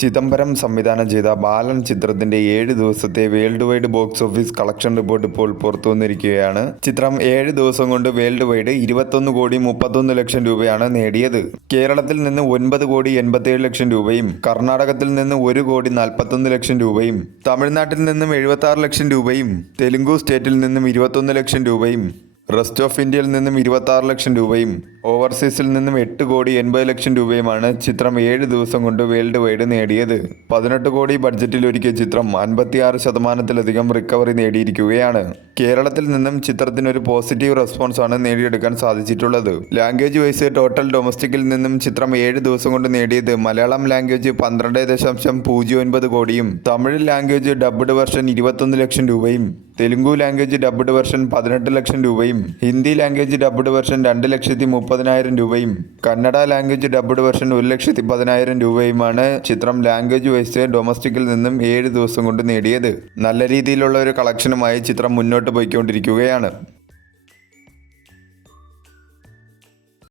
ചിദംബരം സംവിധാനം ചെയ്ത ബാലൻ ചിത്രത്തിന്റെ 7 ദിവസത്തെ world wide box office collection report ഇപ്പോൾ പുറത്തുവന്നിരിക്കുകയാണ്. ചിത്രം 7 ദിവസം കൊണ്ട് വേൾഡ് വൈഡ് 21,31,00,000 രൂപയാണ് നേടിയത്. കേരളത്തിൽ നിന്ന് 9,87,00,000 രൂപയും കർണാടകത്തിൽ നിന്ന് 1,41,00,000 രൂപയും തമിഴ്നാട്ടിൽ നിന്നും 76,00,000 രൂപയും തെലുങ്കു സ്റ്റേറ്റിൽ നിന്നും 21,00,000 രൂപയും റെസ്റ്റ് ഓഫ് ഇന്ത്യയിൽ നിന്നും 26,00,000 രൂപയും ഓവർസീസിൽ നിന്നും 8,80,00,000 രൂപയുമാണ് ചിത്രം 7 ദിവസം കൊണ്ട് വേൾഡ് വൈഡ് നേടിയത്. 18 കോടി ബഡ്ജറ്റിൽ ഒരുക്കിയ ചിത്രം 56% റിക്കവറി നേടിയിരിക്കുകയാണ്. കേരളത്തിൽ നിന്നും ചിത്രത്തിനൊരു പോസിറ്റീവ് റെസ്പോൺസ് ആണ് നേടിയെടുക്കാൻ സാധിച്ചിട്ടുള്ളത്. ലാംഗ്വേജ് വൈസ് ടോട്ടൽ ഡൊമസ്റ്റിക്കിൽ നിന്നും ചിത്രം 7 ദിവസം കൊണ്ട് നേടിയത് മലയാളം ലാംഗ്വേജ് 12.09 കോടിയും തമിഴ് ലാംഗ്വേജ് ഡബ്ഡ് വെർഷൻ 21,00,000 രൂപയും തെലുങ്കു ലാംഗ്വേജ് ഡബ്ഡ് വെർഷൻ 18,00,000 രൂപയും ഹിന്ദി ലാംഗ്വേജ് ഡബ്ഡ് വെർഷൻ 2,30,000 രൂപയും കന്നഡ ലാംഗ്വേജ് ഡബ്ഡ് വെർഷൻ 1,10,000 രൂപയുമാണ് ചിത്രം ലാംഗ്വേജ് വൈസ് ഡൊമസ്റ്റിക്കിൽ നിന്നും 7 ദിവസം കൊണ്ട് നേടിയത്. നല്ല രീതിയിലുള്ള ഒരു കളക്ഷനുമായി ചിത്രം മുന്നോട്ട് പോയിക്കൊണ്ടിരിക്കുകയാണ്.